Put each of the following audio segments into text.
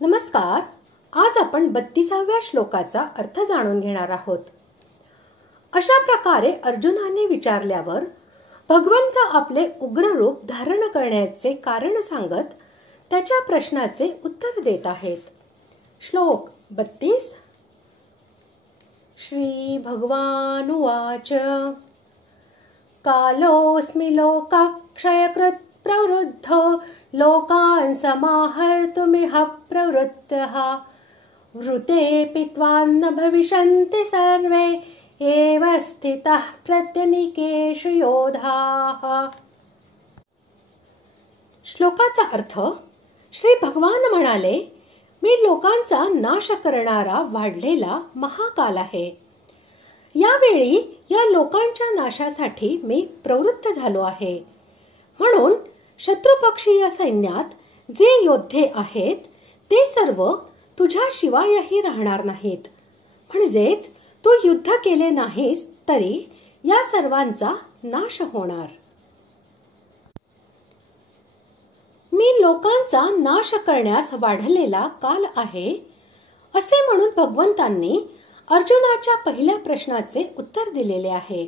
नमस्कार. आज आपण 32व्या श्लोकाचा अर्थ जाणून घेणार आहोत. अशा प्रकारे अर्जुनाने विचारल्यावर भगवंत आपले उग्र रूप धारण करण्याचे कारण सांगत त्याच्या प्रश्नाचे उत्तर देत आहेत. श्लोक 32. श्री भगवान उवाच कालोऽस्मि लोकाक्षयकृत् प्रवृद्ध लोकान् समाहर्तुमिह प्रवृत्तः वृतेऽपि त्वान्न भविष्यन्ति सर्वे एव स्थितः प्रत्यनीकेषु योधाः. श्लोकाचा अर्थ. श्री भगवान म्हणाले, मी लोकांचा नाश करणारा वाढलेला महाकाल आहे. यावेळी या लोकांच्या नाशासाठी मी प्रवृत्त झालो आहे. म्हणून शत्रुपक्षीय सैन्यात जे योद्धे आहेत ते सर्व तुझ्या शिवायही राहणार नाहीत. म्हणजेच तू युद्ध केले नाहीस तरी या सर्वांचा नाश होणार. मी लोकांचा नाश करण्यास वाढलेला काल आहे असे म्हणून भगवंतांनी अर्जुनाच्या पहिल्या प्रश्नाचे उत्तर दिलेले आहे.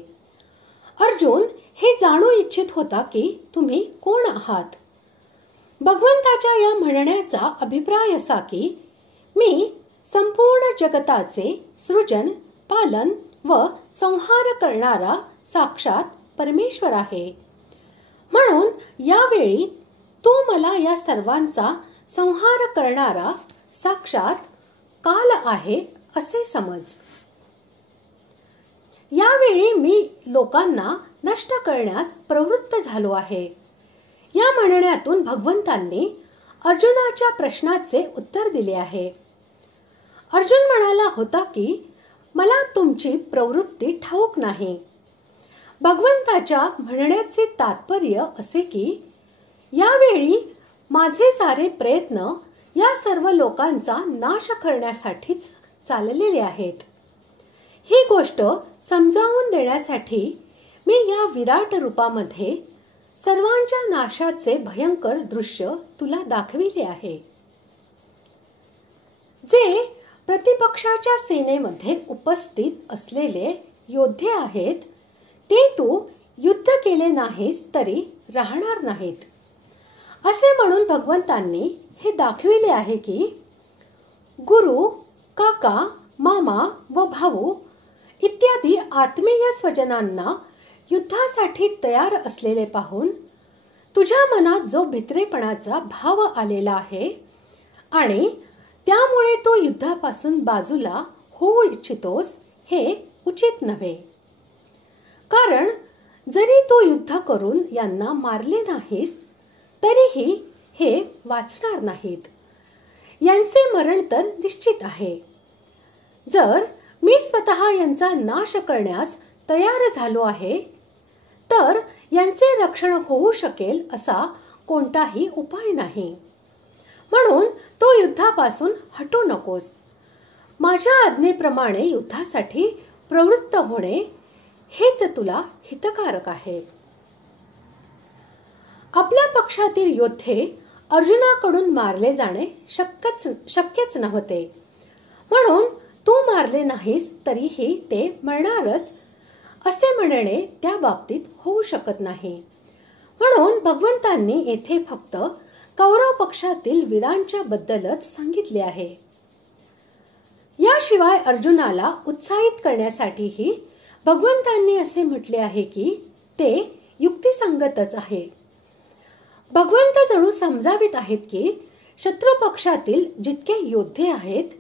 अर्जुन हे जाणू इच्छित होता की तुम्ही कोण आहात. भगवंताच्या या म्हणण्याचा अभिप्राय असा की मी संपूर्ण जगताचे सृजन, पालन व संहार करणारा साक्षात परमेश्वर आहे. म्हणून यावेळी तू मला या सर्वांचा संहार करणारा साक्षात काल आहे असे समज. यावेळी मी लोकांना नष्ट करण्यास प्रवृत्त झालो आहे. या म्हणण्यातून भगवंतांनी अर्जुनाच्या प्रश्नाचे उत्तर दिले आहे. अर्जुन म्हणाला होता की मला तुमची प्रवृत्ती ठाऊक नाही. भगवंताच्या म्हणण्याचे तात्पर्य असे की यावेळी माझे सारे प्रयत्न या सर्व लोकांचा नाश करण्यासाठीच चाललेले आहेत. ही गोष्ट समजावून देण्यासाठी मी या विराट रूपामध्ये सर्वांच्या नाशाचे भयंकर दृश्य तुला दाखविले आहे. जे प्रतिपक्षाच्या सेनेमध्ये उपस्थित असलेले योद्धे आहेत ते तू युद्ध केले नाहीस तरी राहणार नाहीत. असे म्हणून भगवंतांनी हे दाखविले आहे की गुरु, काका, मामा व भाऊ इत्यादी आत्मीय स्वजनांना युद्धासाठी तयार असलेले पाहून तुझ्या मनात जो भित्रेपणाचा भाव आलेला आहे आणि त्यामुळे तो युद्धापासून बाजूला होऊ इच्छितोस हे उचित नव्हे. कारण जरी तू युद्ध करून यांना मारले नाहीस तरीही हे वाचणार नाहीत. यांचे मरण तर निश्चित आहे. जर मी स्वतः यांचा नाश करण्यास तयार झालो आहे तर यांचे रक्षण होऊ शकेल असा कोणताही उपाय नाही. म्हणून तू युद्धापासून हटू नकोस. माझ्या आज्ञेप्रमाणे युद्धासाठी प्रवृत्त होणे हेच तुला हितकारक आहे. आपल्या पक्षातील योद्धे अर्जुनाकडून मारले जाणे शक्यच नव्हते. म्हणून तू मारले नाहीस तरीही ते मरणारच असे म्हणणे त्या बाबतीत होऊ शकत नाही. म्हणून भगवंतांनी येथे फक्त कौरव पक्षातील वीरांच्या बद्दलच सांगितले आहे. याशिवाय अर्जुनाला उत्साहित करण्यासाठीही भगवंतांनी असे म्हटले आहे की ते युक्तिसंगतच आहे. भगवंत जणू समजावित आहेत की शत्रू पक्षातील जितके योद्धे आहेत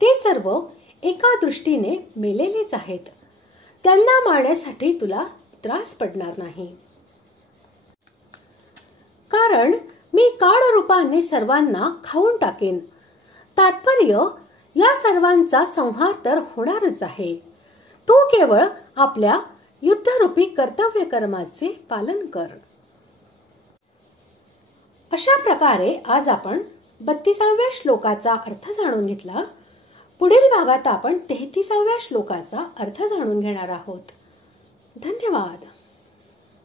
ते सर्व एका दृष्टीने मेलेलेच आहेत. त्यांना मारण्यासाठी तुला त्रास पडणार नाही. कारण मी काळ रूपाने सर्वांना खाऊन टाकेन. तात्पर्य या सर्वांचा संहार तर होणारच आहे. तू केवळ आपल्या युद्धरूपी कर्तव्य कर्माचे पालन कर. अशा प्रकारे आज आपण 32व्या श्लोकाचा अर्थ जाणून घेतला. पुढील भागात आपण 33व्या श्लोकाचा अर्थ जाणून घेणार आहोत. धन्यवाद.